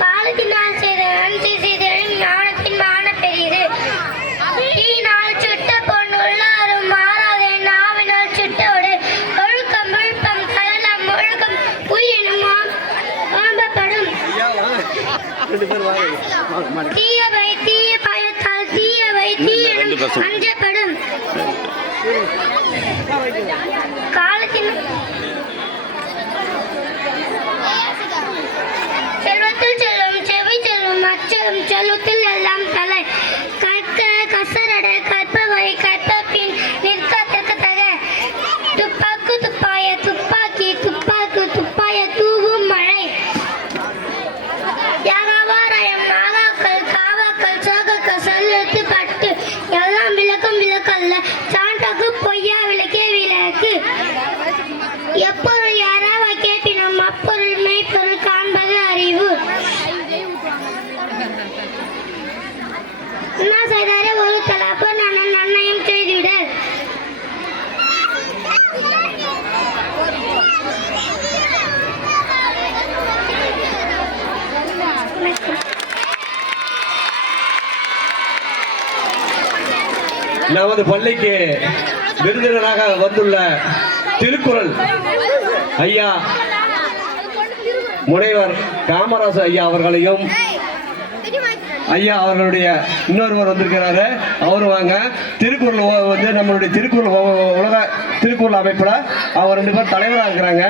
காலத்தினால் செய்த நன்றி செய்தலும் ஞானத்தின் மான பெரியது. தீயினால் சுட்ட பொன் உள்ளாரும் மாறாதே நாவினால் சுட்டோடு ஒழுக்கம் விழுப்பம் கலலம் ஒழுக்கம் உயிரினும் ஆம்பப்படும். தீயவை தீய பயத்தால் தீயவை தீயனும் அஞ்சப்படும். காலத்தின் செல்வத்தில் செல்வம் செவி செல்வம் அச்சம் செல்வத்தில் எல்லாம் தலை கற்க கசரட கற்பவை கற்பப்பின் நிற்க தக்க துப்பாக்கு துப்பாய துப்பாக்கி துப்பாக்கு துப்பாய தூவும் மழை யாகாவாராயம் நாகாக்கள் காவாக்கள் சோகக்கள் சொல்லெழுத்து பட்டு எல்லாம் விளக்கும் விளக்கல்ல சான்றாக்கு பொய்யா விளக்கே விளக்கு. எப்பொருள் யாராவ கேட்பினும் அப்பொருள் மெய்ப்பொருள் காண்பது அறிவு. என்ன செய்தாரே ஒரு தலாப்ப நான் நன்னையும் செய்துவிட. நமது பள்ளிக்கு விருந்தினராக வந்துள்ள திருக்குறள் ஐயா முனைவர் காமராசு ஐயா அவர்களையும் ஐயா அவர்களுடைய இன்னொருவர் வந்திருக்கிறாரு, அவரு வாங்க. திருக்குறள் வந்து நம்மளுடைய திருக்குறள் உலக திருக்குறள் அமைப்புல அவர் 2 பேர் தலைவராக இருக்கிறாங்க.